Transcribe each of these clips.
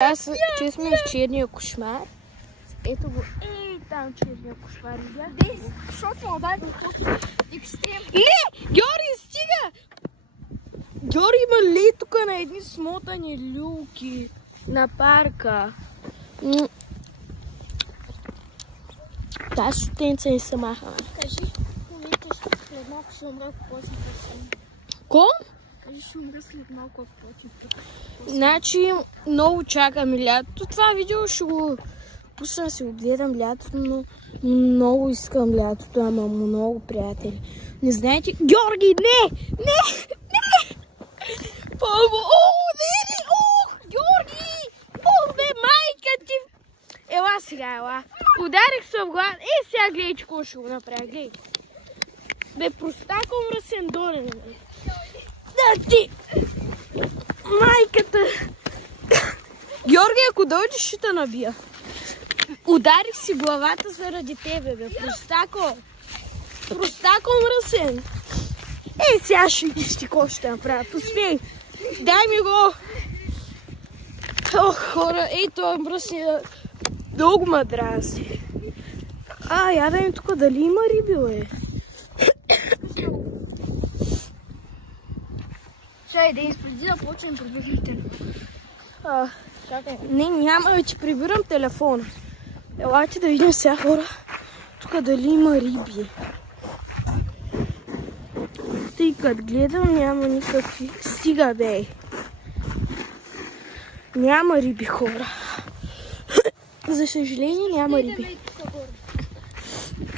Аз че сме с черния кошмар. Ето го. Ей, там черния кошмар. Защото дай го точно. Не! Георги, стига! Георги има ли тук на едни смотани люлки на парка. Тази сутеница не се махаме. Кажи, момите след малко ще умра, ако почне да съм. Ко? Кажи, ще умра след малко, ако почне да. Значи, много чакам лятото. Това видео ще го пусна да си го гледам лятото, но много искам лятото, ама много приятели. Не знаете? Георги, не! Не! Не! Георги! Бе, майка ти! Ела сега, ела. Ударих се в глава. Сега гледай, че какво ще го направя. Гледай. Бе, простако мръсен долен. Да ти! Майката! Георги, ако дойдеш, ще те набия. Ударих си главата заради тебе, бе. Простако! Простако мръсен! Сега ще видиш ти какво ще направя. Посмей! Дай ми го! Ох, хора, това мръсния много ма дразни. Я да им тук дали има риби, бе? Чай, да изпреди да почнем предварително. Чакай. Не, няма да ти прибирам телефона. Елате да видим сега, хора, тук дали има риби. Тъй като гледам, няма никакви. Стига, бе. Няма риби, хора. За съжаление няма риби.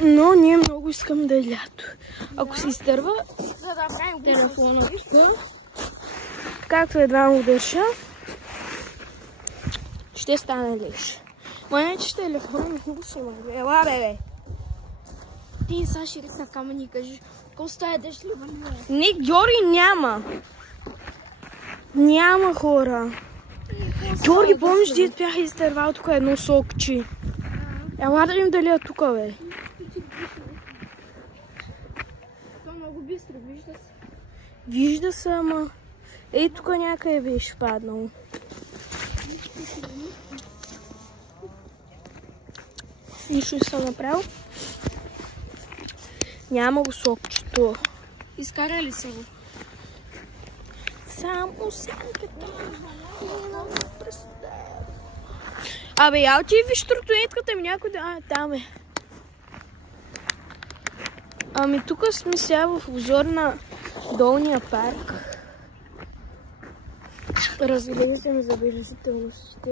Но ние много искам да е лято. Ако се изтърва телефона, както едва му държа, ще стане леш. Май че телефона ми хубаво се мага. Ела, бе. Ти сега ще рисна камъни и кажеш, какво стая дъжд ли бъде? Не, Георги, няма. Няма, хора. Георги, помниш, дед бяха изтървал тук едно сокче. Ела да им дали е тук, бе. Това много бистро, вижда се. Вижда се, ама... тук някъде беше паднало. Нищо не съм направил. Няма го сокчето. Изкарали са го. Само сянката. Абе, ял ти виж тротоетката ми някой да... там е. Ами тук сме сега в обзор на долния парк. Разглеждаме забележителностите.